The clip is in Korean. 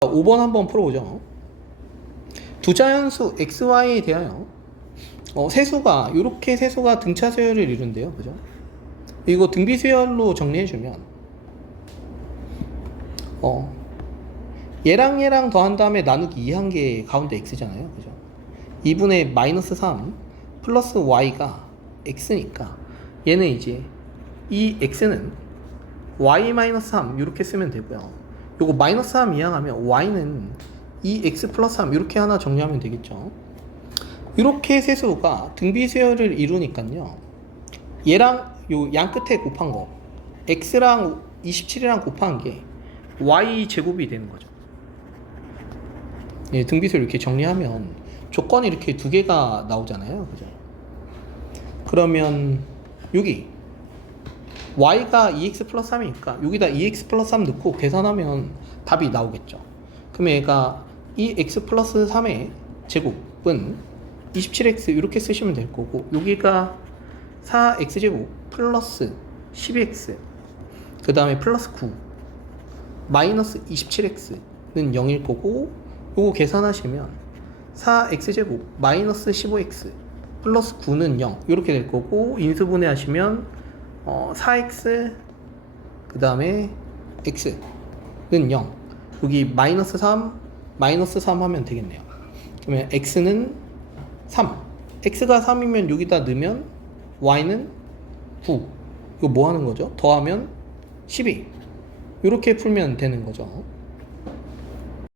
5번 한번 풀어보죠. 두 자연수 xy에 대하여 어, 세수가 이렇게 세수가 등차 수열을 이룬대요. 그죠? 이거 등비 수열로 정리해 주면 어 얘랑 얘랑 더한 다음에 나누기 2한 게 가운데 x잖아요. 그죠? 2분의 마이너스 3 플러스 y가 x니까 얘는 이제 이 x는 y 마이너스 3 이렇게 쓰면 되고요. 요거 마이너스 3 이항하면 y는 2x 플러스 3 이렇게 하나 정리하면 되겠죠. 이렇게 세수가 등비수열을 이루니까요. 얘랑 요 양 끝에 곱한 거 x랑 27이랑 곱한 게 y 제곱이 되는 거죠. 예, 등비수열 이렇게 정리하면 조건이 이렇게 두 개가 나오잖아요. 그죠? 그러면 여기 y가 2x 플러스 3이니까 여기다 2x 플러스 3 넣고 계산하면 답이 나오겠죠. 그러면 얘가 2x 플러스 3의 제곱은 27x 이렇게 쓰시면 될 거고 여기가 4x 제곱 플러스 12x 그 다음에 플러스 9 마이너스 27x는 0일 거고 요거 계산하시면 4x 제곱 마이너스 15x 플러스 9는 0 이렇게 될 거고 인수분해 하시면 어, 4x 그 다음에 x는 0 여기 마이너스 3 마이너스 3 하면 되겠네요. 그러면 x는 3 x가 3이면 여기다 넣으면 y는 9 이거 뭐 하는 거죠? 더하면 12 이렇게 풀면 되는 거죠